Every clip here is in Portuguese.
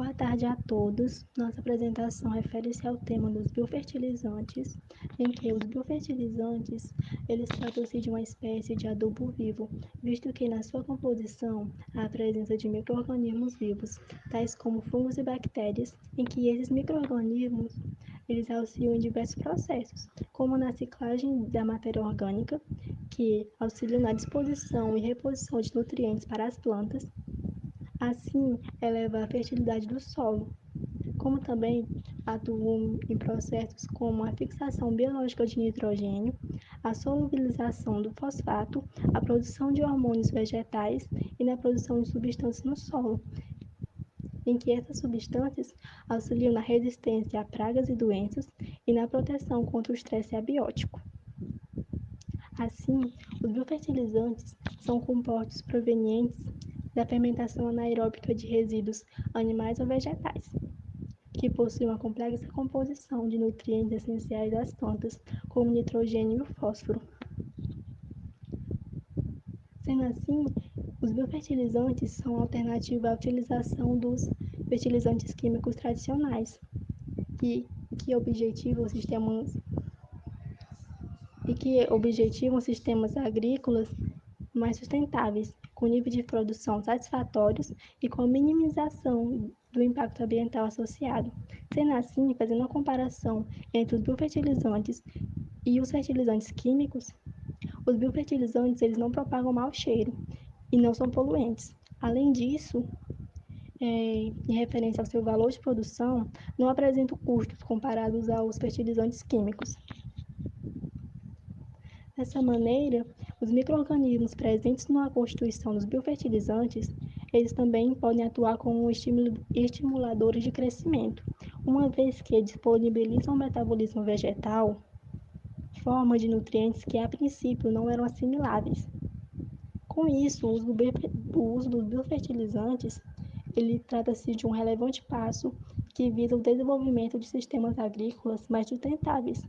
Boa tarde a todos. Nossa apresentação refere-se ao tema dos biofertilizantes, em que os biofertilizantes, eles tratam-se de uma espécie de adubo vivo, visto que na sua composição há a presença de micro-organismos vivos, tais como fungos e bactérias, em que esses micro-organismos eles auxiliam em diversos processos, como na ciclagem da matéria orgânica, que auxiliam na disposição e reposição de nutrientes para as plantas, assim eleva a fertilidade do solo, como também atuam em processos como a fixação biológica de nitrogênio, a solubilização do fosfato, a produção de hormônios vegetais e na produção de substâncias no solo, em que essas substâncias auxiliam na resistência a pragas e doenças e na proteção contra o estresse abiótico. Assim, os biofertilizantes são compostos provenientes da fermentação anaeróbica de resíduos animais ou vegetais, que possuem uma complexa composição de nutrientes essenciais das plantas, como o nitrogênio e o fósforo. Sendo assim, os biofertilizantes são alternativa à utilização dos fertilizantes químicos tradicionais, que objetivam sistemas agrícolas mais sustentáveis, com nível de produção satisfatórios e com minimização do impacto ambiental associado. Sendo assim, fazendo uma comparação entre os biofertilizantes e os fertilizantes químicos, os biofertilizantes eles não propagam mau cheiro e não são poluentes. Além disso, em referência ao seu valor de produção, não apresentam custos comparados aos fertilizantes químicos. Dessa maneira, os micro-organismos presentes na constituição dos biofertilizantes, eles também podem atuar como estimuladores de crescimento, uma vez que disponibilizam o metabolismo vegetal, forma de nutrientes que a princípio não eram assimiláveis. Com isso, o uso dos biofertilizantes, ele trata-se de um relevante passo que visa o desenvolvimento de sistemas agrícolas mais sustentáveis,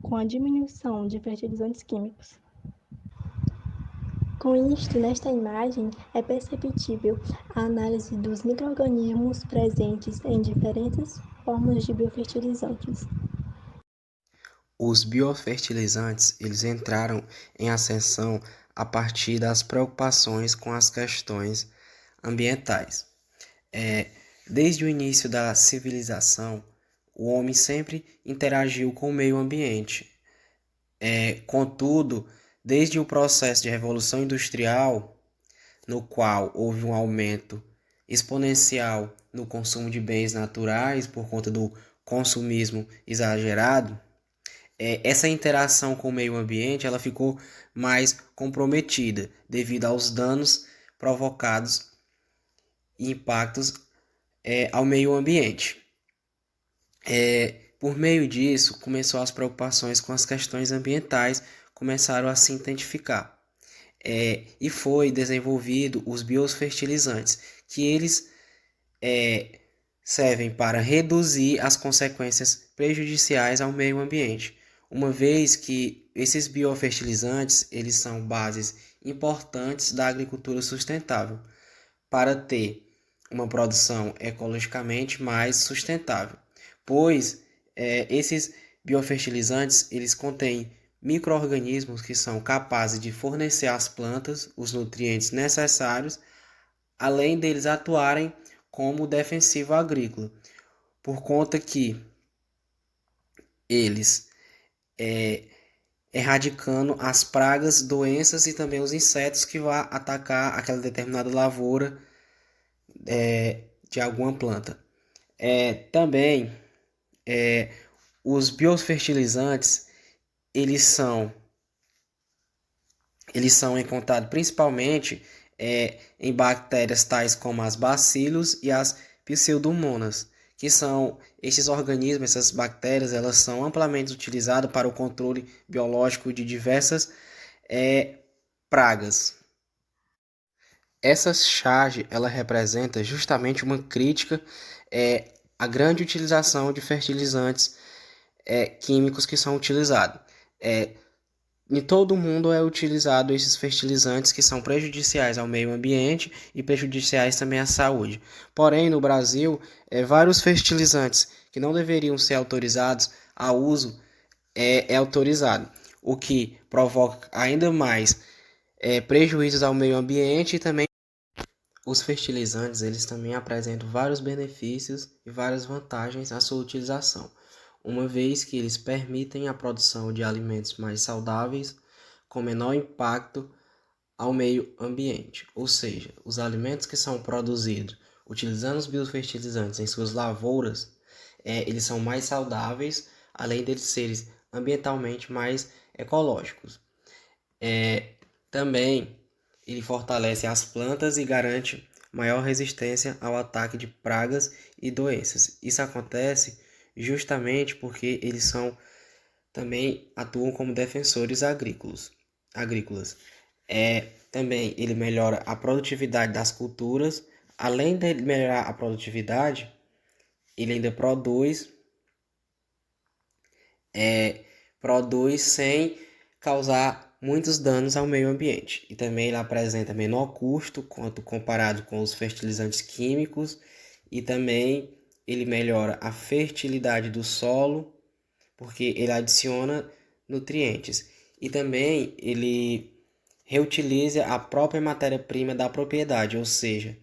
com a diminuição de fertilizantes químicos. Com isto, nesta imagem, é perceptível a análise dos micro-organismos presentes em diferentes formas de biofertilizantes. Os biofertilizantes, eles entraram em ascensão a partir das preocupações com as questões ambientais. Desde o início da civilização, o homem sempre interagiu com o meio ambiente. Contudo, desde o processo de revolução industrial, no qual houve um aumento exponencial no consumo de bens naturais por conta do consumismo exagerado, essa interação com o meio ambiente ela ficou mais comprometida devido aos danos provocados e impactos ao meio ambiente. Por meio disso, começou as preocupações com as questões ambientais, começaram a se intensificar. E foi desenvolvido os biofertilizantes, que eles servem para reduzir as consequências prejudiciais ao meio ambiente, uma vez que esses biofertilizantes eles são bases importantes da agricultura sustentável, para ter uma produção ecologicamente mais sustentável, pois esses biofertilizantes eles contêm micro-organismos que são capazes de fornecer às plantas os nutrientes necessários, além deles atuarem como defensivo agrícola, por conta que eles erradicando as pragas, doenças e também os insetos que vão atacar aquela determinada lavoura de alguma planta. Também os biofertilizantes eles são encontrados principalmente em bactérias tais como as bacilos e as pseudomonas, que são esses organismos, essas bactérias, elas são amplamente utilizadas para o controle biológico de diversas pragas. Essa charge ela representa justamente uma crítica à grande utilização de fertilizantes químicos que são utilizados. Em todo o mundo é utilizado esses fertilizantes que são prejudiciais ao meio ambiente e prejudiciais também à saúde. Porém, no Brasil, vários fertilizantes que não deveriam ser autorizados a uso é autorizado, o que provoca ainda mais prejuízos ao meio ambiente e também os fertilizantes, eles também apresentam vários benefícios e várias vantagens à sua utilização, uma vez que eles permitem a produção de alimentos mais saudáveis com menor impacto ao meio ambiente. Ou seja, os alimentos que são produzidos utilizando os biofertilizantes em suas lavouras, eles são mais saudáveis, além deles serem ambientalmente mais ecológicos. Também ele fortalece as plantas e garante maior resistência ao ataque de pragas e doenças. Isso acontece justamente porque eles também atuam como defensores agrícolas. Também ele melhora a produtividade das culturas. Além de melhorar a produtividade, ele ainda produz sem causar muitos danos ao meio ambiente. E também ele apresenta menor custo quanto comparado com os fertilizantes químicos. E também ele melhora a fertilidade do solo, porque ele adiciona nutrientes. E também ele reutiliza a própria matéria-prima da propriedade, ou seja,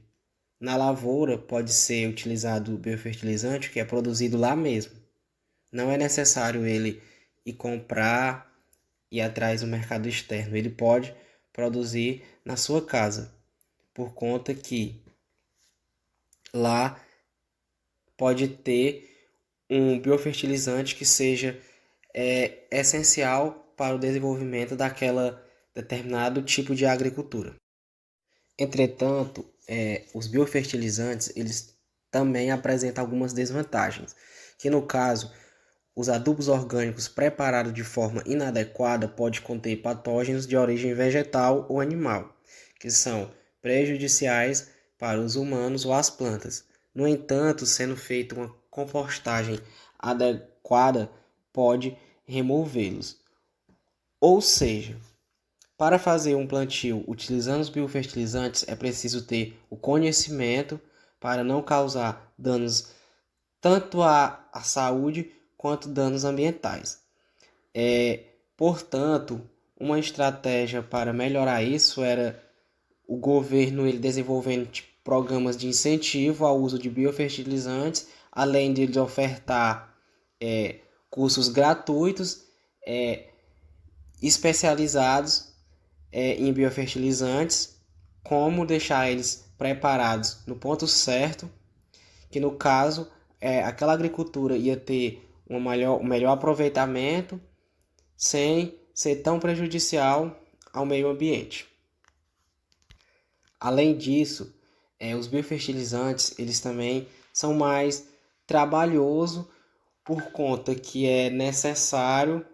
na lavoura pode ser utilizado o biofertilizante que é produzido lá mesmo. Não é necessário ele ir comprar e atrás do mercado externo. Ele pode produzir na sua casa, por conta que lá pode ter um biofertilizante que seja essencial para o desenvolvimento daquela determinado tipo de agricultura. Entretanto, os biofertilizantes eles também apresentam algumas desvantagens, que no caso os adubos orgânicos preparados de forma inadequada podem conter patógenos de origem vegetal ou animal, que são prejudiciais para os humanos ou as plantas. No entanto, sendo feita uma compostagem adequada, pode removê-los. Ou seja, para fazer um plantio utilizando os biofertilizantes é preciso ter o conhecimento para não causar danos tanto à saúde quanto danos ambientais. Portanto, uma estratégia para melhorar isso era o governo ele desenvolvendo programas de incentivo ao uso de biofertilizantes, além de ofertar cursos gratuitos especializados em biofertilizantes, como deixar eles preparados no ponto certo, que no caso aquela agricultura ia ter um melhor aproveitamento sem ser tão prejudicial ao meio ambiente. Além disso, os biofertilizantes eles também são mais trabalhosos por conta que é necessário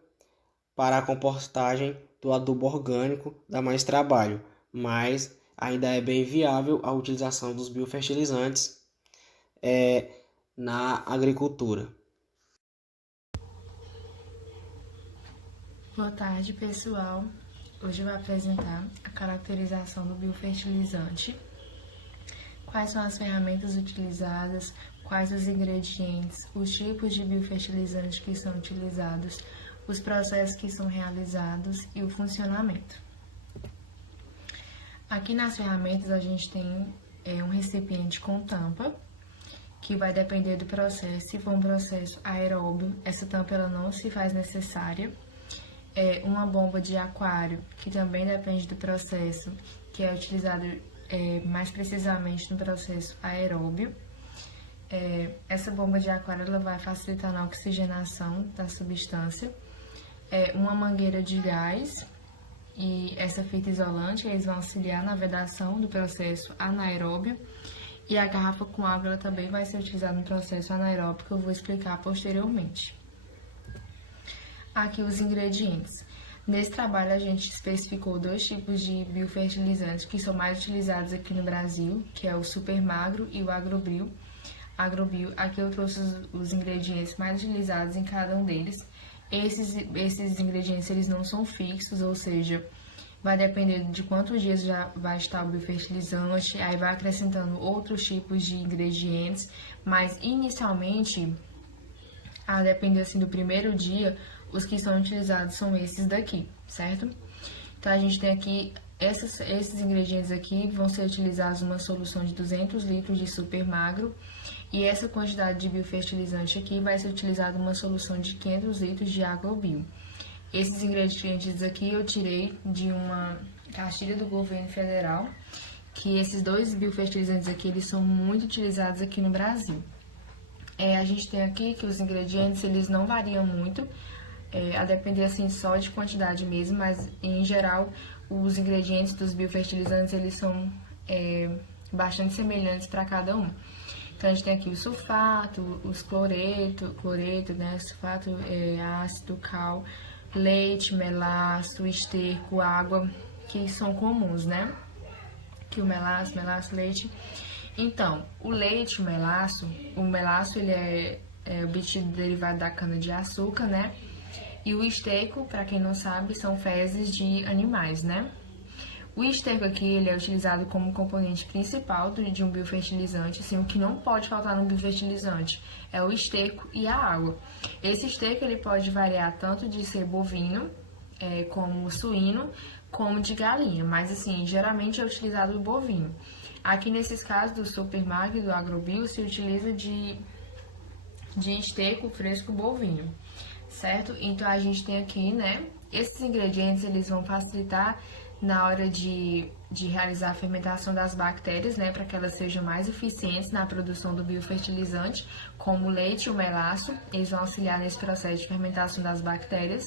para a compostagem do adubo orgânico, dá mais trabalho, mas ainda é bem viável a utilização dos biofertilizantes na agricultura. Boa tarde, pessoal. Hoje eu vou apresentar a caracterização do biofertilizante, quais são as ferramentas utilizadas, quais os ingredientes, os tipos de biofertilizante que são utilizados, os processos que são realizados e o funcionamento. Aqui nas ferramentas a gente tem um recipiente com tampa, que vai depender do processo. Se for um processo aeróbio, essa tampa ela não se faz necessária. Uma bomba de aquário, que também depende do processo, que é utilizado mais precisamente no processo aeróbio. Essa bomba de aquário ela vai facilitar na oxigenação da substância. Uma mangueira de gás e essa fita isolante, eles vão auxiliar na vedação do processo anaeróbio. E a garrafa com água ela também vai ser utilizada no processo anaeróbio, que eu vou explicar posteriormente. Aqui os ingredientes. Nesse trabalho a gente especificou 2 tipos de biofertilizantes que são mais utilizados aqui no Brasil, que é o Super Magro e o Agrobio. Aqui eu trouxe os ingredientes mais utilizados em cada um deles, Esses ingredientes eles não são fixos, ou seja, vai depender de quantos dias já vai estar o biofertilizante, aí vai acrescentando outros tipos de ingredientes, mas inicialmente, a depender assim do primeiro dia, os que são utilizados são esses daqui, certo? Então a gente tem aqui esses ingredientes aqui vão ser utilizados numa solução de 200 litros de super magro, e essa quantidade de biofertilizante aqui vai ser utilizada numa solução de 500 litros de agrobio. Esses ingredientes aqui eu tirei de uma cartilha do governo federal, que esses dois biofertilizantes aqui, eles são muito utilizados aqui no Brasil. A gente tem aqui que os ingredientes, eles não variam muito, a depender assim só de quantidade mesmo, mas em geral os ingredientes dos biofertilizantes, eles são bastante semelhantes para cada um. Então, a gente tem aqui o sulfato, os cloreto, né, sulfato ácido, cal, leite, melaço, esterco, água, que são comuns, né? Que o melaço, leite. Então, o leite, o melaço ele é obtido derivado da cana-de-açúcar, né? E o esterco, para quem não sabe, são fezes de animais, né? O esterco aqui, ele é utilizado como componente principal de um biofertilizante, assim, o que não pode faltar no biofertilizante é o esterco e a água. Esse esterco, ele pode variar tanto de ser bovino, como suíno, como de galinha, mas assim, geralmente é utilizado o bovino. Aqui nesses casos do Supermag e do Agrobio, se utiliza de esterco fresco bovino, certo? Então a gente tem aqui, né, esses ingredientes, eles vão facilitar na hora de realizar a fermentação das bactérias, né, para que elas sejam mais eficientes na produção do biofertilizante, como o leite e o melaço, eles vão auxiliar nesse processo de fermentação das bactérias.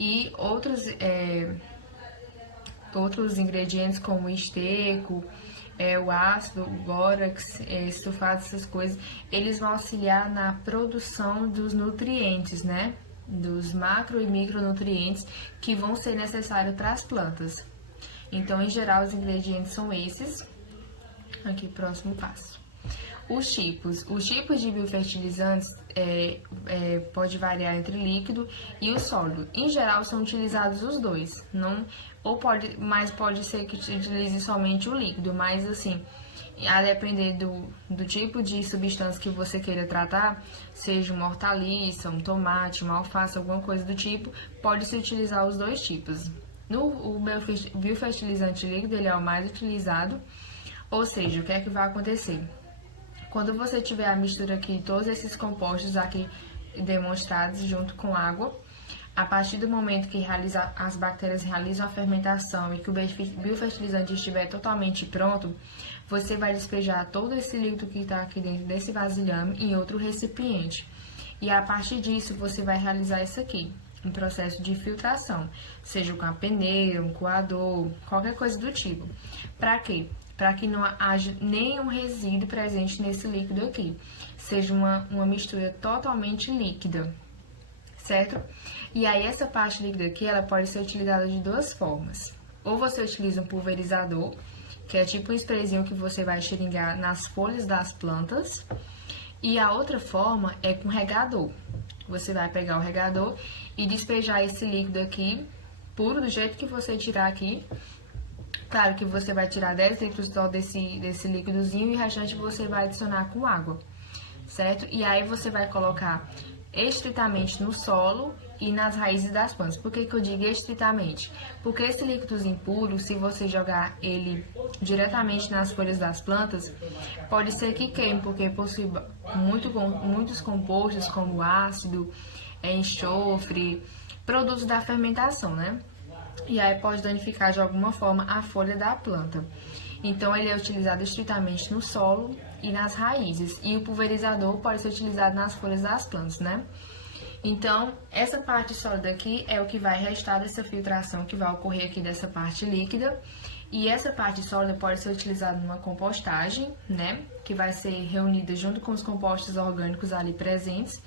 E outros ingredientes como o esterco, o ácido, o bórax, sulfato, essas coisas, eles vão auxiliar na produção dos nutrientes, né? Dos macro e micronutrientes que vão ser necessários para as plantas. Então, em geral, os ingredientes são esses. Aqui, próximo passo. Os tipos de biofertilizantes pode variar entre líquido e o sólido. Em geral, são utilizados os dois. Mas pode ser que utilize somente o líquido, mas assim, a depender do tipo de substância que você queira tratar, seja uma hortaliça, um tomate, uma alface, alguma coisa do tipo, pode-se utilizar os dois tipos. O biofertilizante líquido, ele é o mais utilizado, ou seja, o que é que vai acontecer? Quando você tiver a mistura aqui de todos esses compostos aqui demonstrados junto com água, a partir do momento que as bactérias realizam a fermentação e que o biofertilizante estiver totalmente pronto, você vai despejar todo esse líquido que está aqui dentro desse vasilhame em outro recipiente. E a partir disso, você vai realizar isso aqui, um processo de filtração, seja com a peneira, um coador, qualquer coisa do tipo. Para quê? Para que não haja nenhum resíduo presente nesse líquido aqui, seja uma mistura totalmente líquida, certo? E aí essa parte líquida aqui, ela pode ser utilizada de duas formas. Ou você utiliza um pulverizador, que é tipo um sprayzinho que você vai xeringar nas folhas das plantas. E a outra forma é com regador. Você vai pegar o regador e despejar esse líquido aqui, puro, do jeito que você tirar aqui. Claro que você vai tirar 10 litros só desse líquidozinho e o restante você vai adicionar com água, certo? E aí você vai colocar estritamente no solo e nas raízes das plantas. Por que eu digo estritamente? Porque esse líquidozinho puro, se você jogar ele diretamente nas folhas das plantas, pode ser que queime, porque possui muitos compostos como ácido, enxofre, produtos da fermentação, né? E aí pode danificar de alguma forma a folha da planta. Então, ele é utilizado estritamente no solo e nas raízes. E o pulverizador pode ser utilizado nas folhas das plantas, né? Então, essa parte sólida aqui é o que vai restar dessa filtração que vai ocorrer aqui dessa parte líquida. E essa parte sólida pode ser utilizada numa compostagem, né? Que vai ser reunida junto com os compostos orgânicos ali presentes.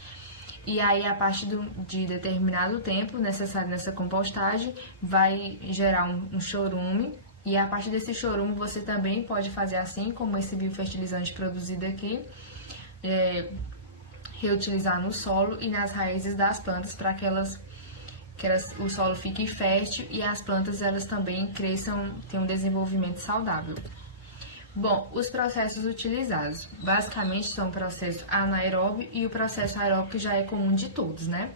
E aí, a partir de determinado tempo necessário nessa compostagem, vai gerar um chorume. E a partir desse chorume, você também pode fazer assim, como esse biofertilizante produzido aqui, reutilizar no solo e nas raízes das plantas para que o solo fique fértil e as plantas elas também cresçam, tenham um desenvolvimento saudável. Bom, os processos utilizados basicamente são o processo anaeróbio e o processo aeróbio, que já é comum de todos, né?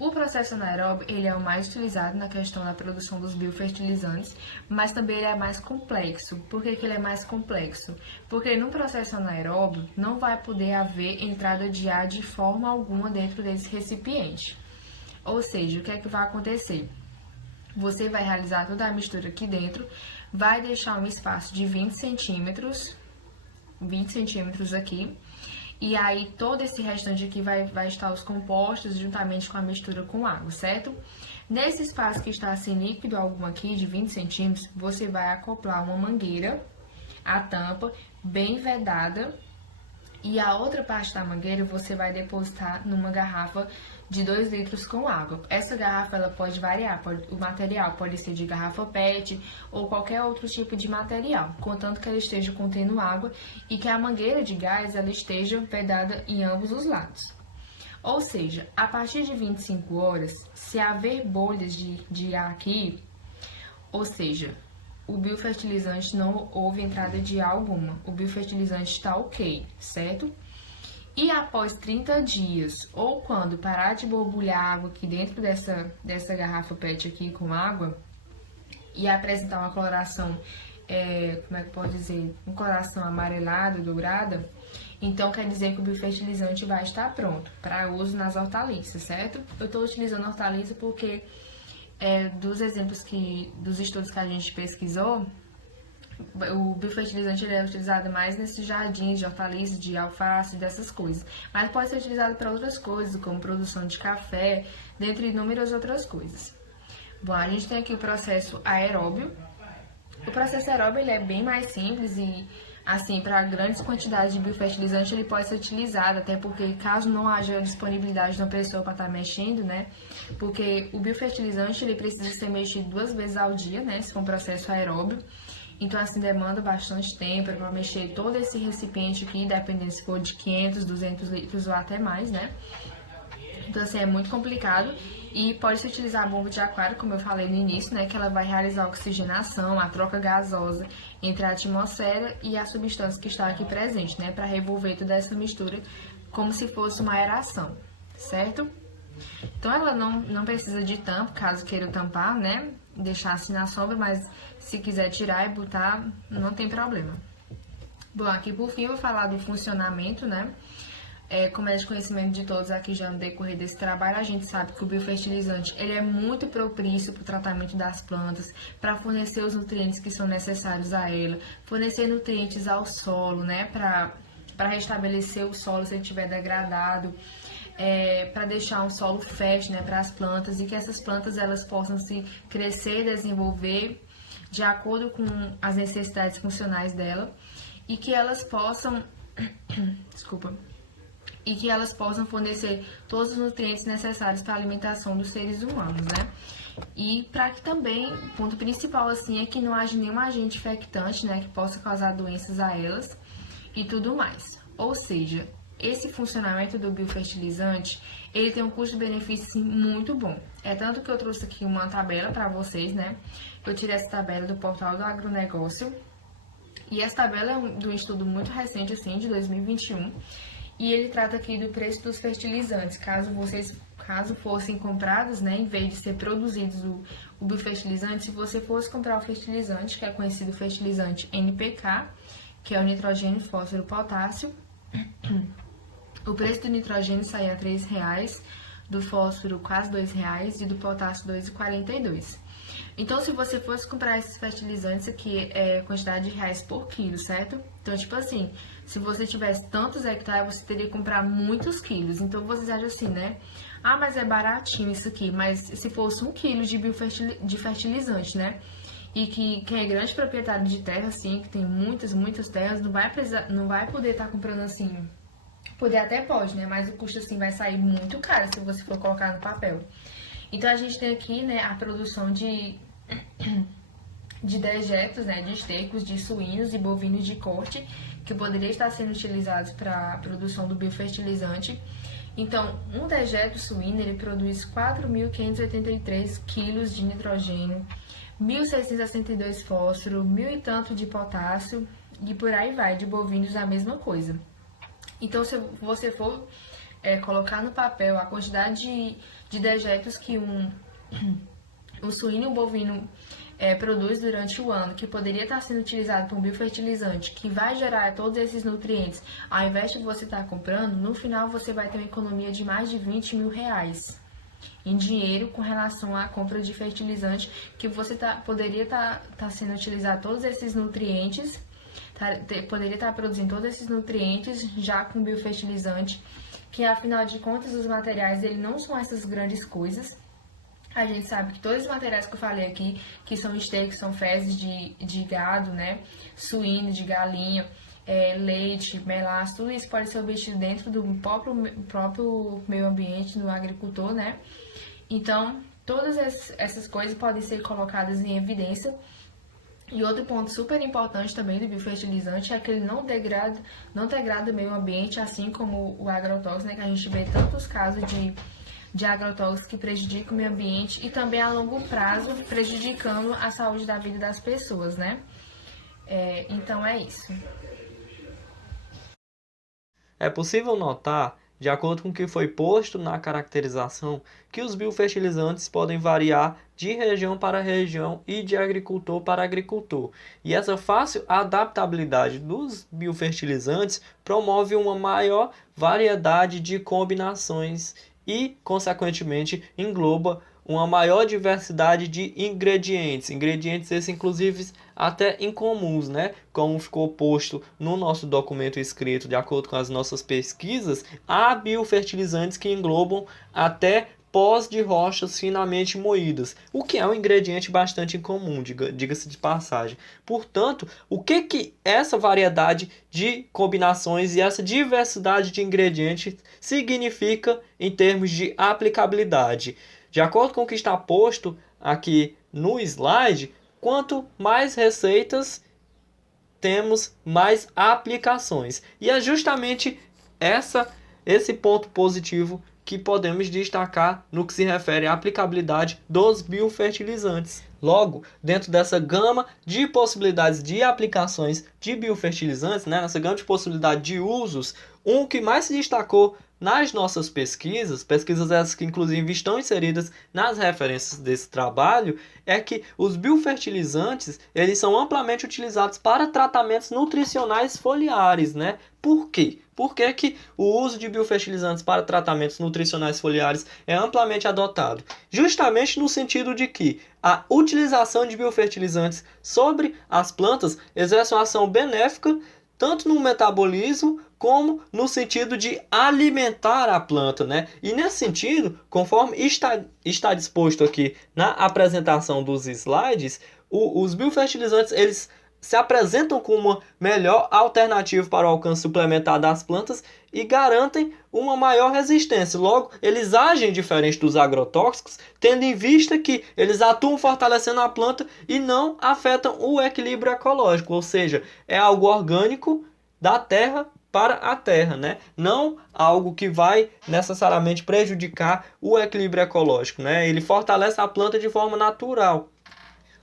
O processo anaeróbio, ele é o mais utilizado na questão da produção dos biofertilizantes, mas também ele é mais complexo. Por que ele é mais complexo? Porque no processo anaeróbio não vai poder haver entrada de ar de forma alguma dentro desse recipiente. Ou seja, o que é que vai acontecer? Você vai realizar toda a mistura aqui dentro, vai deixar um espaço de 20 centímetros aqui, e aí todo esse restante aqui vai estar os compostos juntamente com a mistura com água, certo? Nesse espaço que está assim líquido algum aqui, de 20 centímetros, você vai acoplar uma mangueira, a tampa, bem vedada, e a outra parte da mangueira você vai depositar numa garrafa de 2 litros com água. Essa garrafa ela pode variar, o material pode ser de garrafa PET ou qualquer outro tipo de material, contanto que ela esteja contendo água e que a mangueira de gás ela esteja vedada em ambos os lados. Ou seja, a partir de 25 horas, se haver bolhas de ar aqui, ou seja, o biofertilizante não houve entrada de ar alguma, o biofertilizante está ok, certo? E após 30 dias, ou quando parar de borbulhar água aqui dentro dessa garrafa PET aqui com água, e apresentar uma coloração, como é que pode dizer? Uma coloração amarelada, dourada, então quer dizer que o biofertilizante vai estar pronto para uso nas hortaliças, certo? Eu estou utilizando hortaliça porque, dos exemplos dos estudos que a gente pesquisou, o biofertilizante ele é utilizado mais nesses jardins de hortaliças, de alface, dessas coisas. Mas pode ser utilizado para outras coisas, como produção de café, dentre inúmeras outras coisas. Bom, a gente tem aqui o processo aeróbio. O processo aeróbio ele é bem mais simples e, assim, para grandes quantidades de biofertilizante ele pode ser utilizado, até porque caso não haja disponibilidade de uma pessoa para estar mexendo, né? Porque o biofertilizante ele precisa ser mexido 2 vezes ao dia, né? Se for um processo aeróbio. Então, assim, demanda bastante tempo para mexer todo esse recipiente aqui, dependendo se for de 500, 200 litros ou até mais, né? Então, assim, é muito complicado e pode-se utilizar a bomba de aquário, como eu falei no início, né? Que ela vai realizar a oxigenação, a troca gasosa entre a atmosfera e a substância que está aqui presente, né? Para revolver toda essa mistura como se fosse uma aeração, certo? Então, ela não precisa de tampa, caso queira tampar, né? Deixar assim na sombra, mas se quiser tirar e botar, não tem problema. Bom, aqui por fim eu vou falar do funcionamento, né? Como é de conhecimento de todos aqui já no decorrer desse trabalho, a gente sabe que o biofertilizante ele é muito propício para o tratamento das plantas, para fornecer os nutrientes que são necessários a ela, fornecer nutrientes ao solo, né? Para restabelecer o solo se ele estiver degradado, para deixar um solo fértil, né, para as plantas e que essas plantas elas possam se crescer e desenvolver de acordo com as necessidades funcionais dela e que elas possam fornecer todos os nutrientes necessários para a alimentação dos seres humanos, né? E para que também, o ponto principal assim é que não haja nenhum agente infectante, né, que possa causar doenças a elas e tudo mais. Ou seja, esse funcionamento do biofertilizante, ele tem um custo-benefício muito bom. É tanto que eu trouxe aqui uma tabela para vocês, né? Eu tirei essa tabela do portal do agronegócio. E essa tabela é de um estudo muito recente, assim, de 2021. E ele trata aqui do preço dos fertilizantes. Caso fossem comprados, né? Em vez de ser produzidos o biofertilizante, se você fosse comprar o fertilizante, que é conhecido fertilizante NPK, que é o nitrogênio, fósforo, potássio, o preço do nitrogênio saía a R$3, do fósforo quase R$2 e do potássio R$2,42. Então, se você fosse comprar esses fertilizantes aqui, é quantidade de reais por quilo, certo? Então, tipo assim, se você tivesse tantos hectares, você teria que comprar muitos quilos. Então, vocês acham assim, né? Ah, mas é baratinho isso aqui. Mas se fosse 1 quilo de fertilizante, né? E quem é grande proprietário de terra, assim, que tem muitas terras, não vai poder estar comprando assim. Poder até pode, né? Mas o custo assim vai sair muito caro se você for colocar no papel. Então a gente tem aqui, né, a produção de dejetos, né, de estercos de suínos e bovinos de corte, que poderia estar sendo utilizados para a produção do biofertilizante. Então, um dejeto suíno ele produz 4.583 quilos de nitrogênio, 1.662 fósforo, 1.000 e tanto de potássio e por aí vai, de bovinos a mesma coisa. Então, se você for colocar no papel a quantidade de dejetos que um suíno e um bovino produz durante o ano, que poderia estar sendo utilizado para um biofertilizante, que vai gerar todos esses nutrientes, ao invés de você estar comprando, no final você vai ter uma economia de mais de 20 mil reais em dinheiro com relação à compra de fertilizante, que você poderia estar sendo utilizado todos esses nutrientes, poderia estar produzindo todos esses nutrientes já com biofertilizante, que afinal de contas os materiais ele não são essas grandes coisas. A gente sabe que todos os materiais que eu falei aqui, que são esterco, que são fezes de gado, né, suíno, de galinha, leite, melaço, tudo isso pode ser obtido dentro do próprio meio ambiente, do agricultor, né. Então, todas essas coisas podem ser colocadas em evidência. E outro ponto super importante também do biofertilizante é que ele não degrada o meio ambiente, assim como o agrotóxico, né, que a gente vê tantos casos de agrotóxicos que prejudicam o meio ambiente e também a longo prazo prejudicando a saúde da vida das pessoas, né? Então é isso. É possível notar, de acordo com o que foi posto na caracterização, que os biofertilizantes podem variar de região para região e de agricultor para agricultor. E essa fácil adaptabilidade dos biofertilizantes promove uma maior variedade de combinações e, consequentemente, engloba uma maior diversidade de ingredientes. Ingredientes esses, inclusive, até incomuns, né? Como ficou posto no nosso documento escrito, de acordo com as nossas pesquisas, há biofertilizantes que englobam até pós de rochas finamente moídas, o que é um ingrediente bastante incomum, diga-se de passagem. Portanto, o que essa variedade de combinações e essa diversidade de ingredientes significa em termos de aplicabilidade? De acordo com o que está posto aqui no slide, quanto mais receitas temos, mais aplicações. E é justamente esse ponto positivo que podemos destacar no que se refere à aplicabilidade dos biofertilizantes. Logo, dentro dessa gama de possibilidades de aplicações de biofertilizantes, né, nessa gama de possibilidades de usos, um que mais se destacou nas nossas pesquisas essas que inclusive estão inseridas nas referências desse trabalho, é que os biofertilizantes eles são amplamente utilizados para tratamentos nutricionais foliares, né? Por quê? Por que o uso de biofertilizantes para tratamentos nutricionais foliares é amplamente adotado? Justamente no sentido de que a utilização de biofertilizantes sobre as plantas exerce uma ação benéfica tanto no metabolismo como no sentido de alimentar a planta, né? E nesse sentido, conforme está disposto aqui na apresentação dos slides, os biofertilizantes eles se apresentam como uma melhor alternativa para o alcance suplementar das plantas e garantem uma maior resistência. Logo, eles agem diferente dos agrotóxicos, tendo em vista que eles atuam fortalecendo a planta e não afetam o equilíbrio ecológico, ou seja, é algo orgânico da terra para a terra, né? Não algo que vai necessariamente prejudicar o equilíbrio ecológico, né? Ele fortalece a planta de forma natural.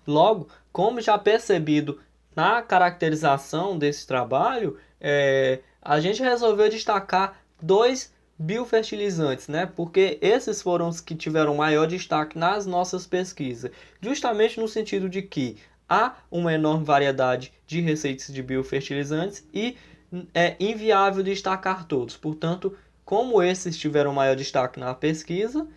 Logo, como já percebido na caracterização desse trabalho, a gente resolveu destacar dois biofertilizantes, né? Porque esses foram os que tiveram maior destaque nas nossas pesquisas, justamente no sentido de que há uma enorme variedade de receitas de biofertilizantes e é inviável destacar todos. Portanto, como esses tiveram maior destaque na pesquisa,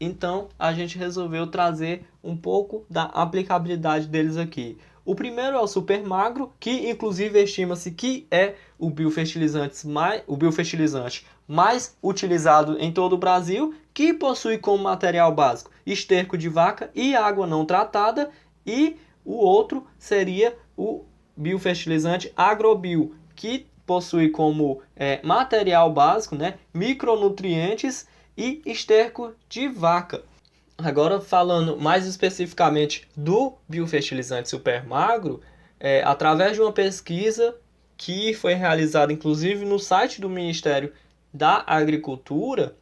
então a gente resolveu trazer um pouco da aplicabilidade deles aqui. O primeiro é o super magro, que inclusive estima-se que é o biofertilizante mais utilizado em todo o Brasil, que possui como material básico esterco de vaca e água não tratada, e o outro seria o biofertilizante agrobio, que possui como material básico, né, micronutrientes e esterco de vaca. Agora, falando mais especificamente do biofertilizante super magro, através de uma pesquisa que foi realizada inclusive no site do Ministério da agricultura,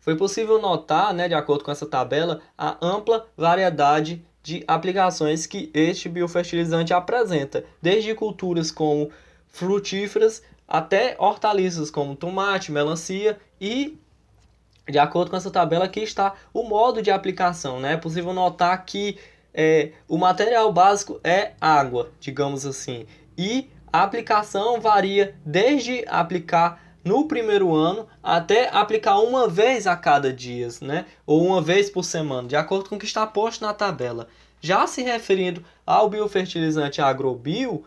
foi possível notar, né, de acordo com essa tabela, a ampla variedade de aplicações que este biofertilizante apresenta, desde culturas como frutíferas até hortaliças como tomate, melancia e, de acordo com essa tabela, aqui está o modo de aplicação, né? É possível notar que o material básico é água, digamos assim, e a aplicação varia desde aplicar no primeiro ano até aplicar uma vez a cada dia, né? Ou uma vez por semana, de acordo com o que está posto na tabela. Já se referindo ao biofertilizante agrobio,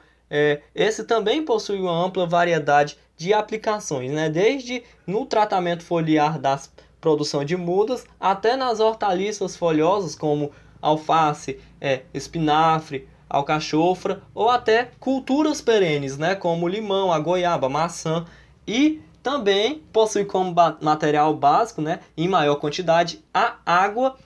esse também possui uma ampla variedade de aplicações, né? Desde no tratamento foliar da produção de mudas até nas hortaliças folhosas como alface, espinafre, alcachofra ou até culturas perenes, né? Como o limão, a goiaba, a maçã, e também possui como material básico, né, em maior quantidade, a água.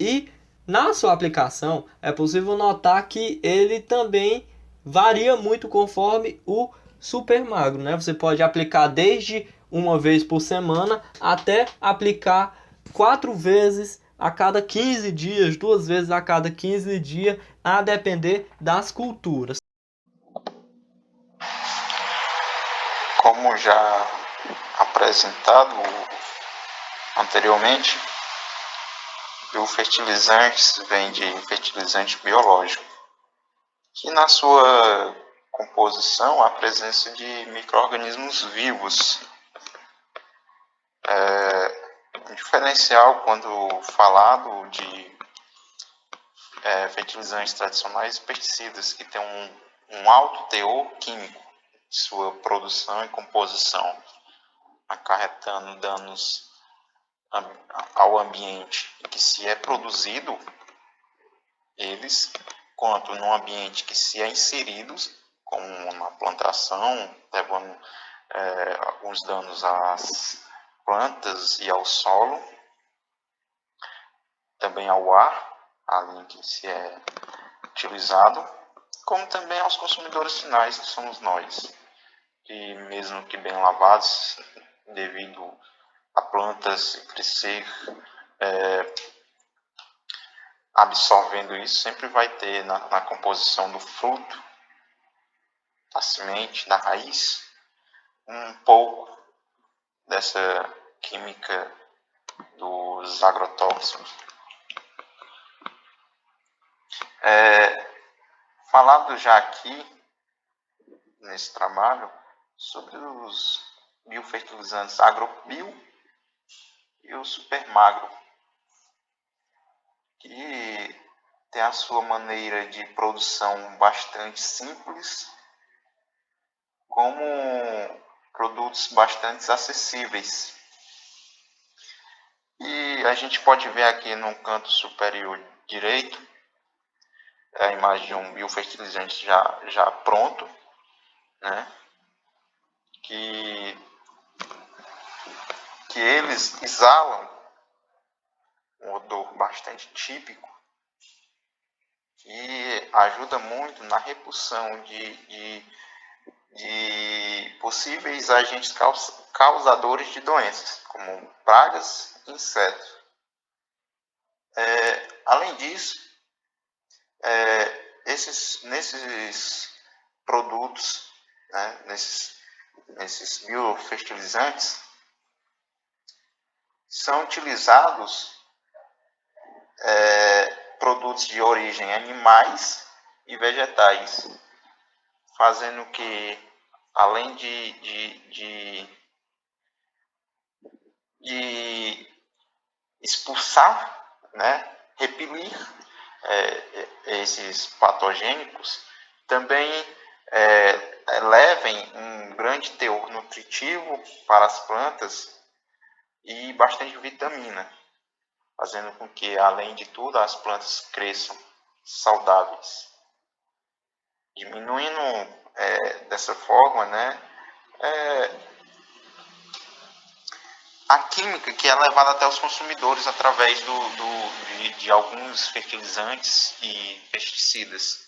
E na sua aplicação é possível notar que ele também varia muito conforme o super magro, né? Você pode aplicar desde uma vez por semana até aplicar 4 vezes a cada 15 dias, 2 vezes a cada 15 dias, a depender das culturas. Como já apresentado anteriormente, biofertilizantes vem de fertilizante biológico, que na sua composição há a presença de micro-organismos vivos. Um diferencial quando falado de fertilizantes tradicionais e pesticidas, que tem um alto teor químico de sua produção e composição, acarretando danos ao ambiente em que se é produzido eles, quanto no ambiente que se é inseridos, como na plantação, levando alguns danos às plantas e ao solo, também ao ar, ali em que se é utilizado, como também aos consumidores finais, que somos nós, que mesmo que bem lavados, devido a plantas crescer absorvendo isso, sempre vai ter na composição do fruto, da semente, da raiz, um pouco dessa química dos agrotóxicos. Falado já aqui, nesse trabalho, sobre os biofertilizantes agrobio e o supermagro, que tem a sua maneira de produção bastante simples, como produtos bastante acessíveis. E a gente pode ver aqui no canto superior direito a imagem de um biofertilizante já pronto, né? Que eles exalam um odor bastante típico que ajuda muito na repulsão de possíveis agentes causadores de doenças, como pragas e insetos. Além disso, nesses produtos, né, nesses biofertilizantes, são utilizados produtos de origem animais e vegetais, fazendo que, além de expulsar, né, repelir esses patogênicos, também levem um grande teor nutritivo para as plantas e bastante vitamina, fazendo com que, além de tudo, as plantas cresçam saudáveis, diminuindo dessa forma, né, a química que é levada até os consumidores através de alguns fertilizantes e pesticidas.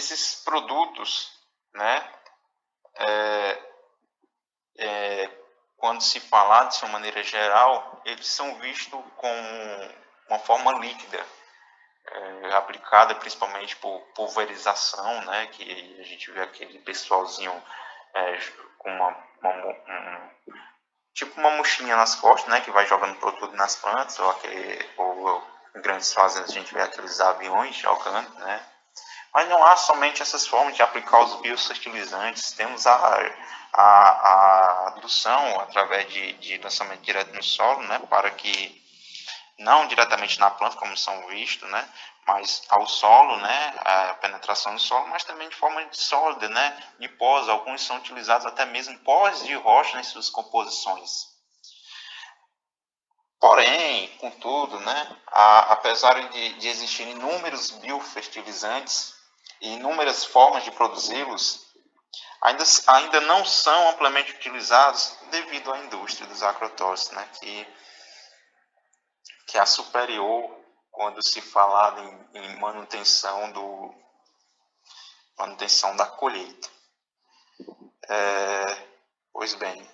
esses produtos, né, quando se falar de uma maneira geral, eles são vistos como uma forma líquida, aplicada principalmente por pulverização, né, que a gente vê aquele pessoalzinho com tipo uma mochinha nas costas, né, que vai jogando produto nas plantas, ou em grandes fazendas a gente vê aqueles aviões jogando, né. Mas não há somente essas formas de aplicar os biofertilizantes, temos a adução através de lançamento direto no solo, né, para que, não diretamente na planta, como são vistos, né, mas ao solo, né, a penetração no solo, mas também de forma sólida, né, de pós. Alguns são utilizados até mesmo pós de rocha em suas composições. Porém, contudo, né, apesar de existirem inúmeros biofertilizantes e inúmeras formas de produzi-los, ainda não são amplamente utilizados devido à indústria dos agrotóxicos, né, que é a superior quando se fala em manutenção da colheita. Pois bem,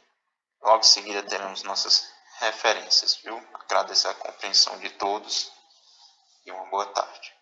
logo em seguida teremos nossas referências, viu? Agradeço a compreensão de todos e uma boa tarde.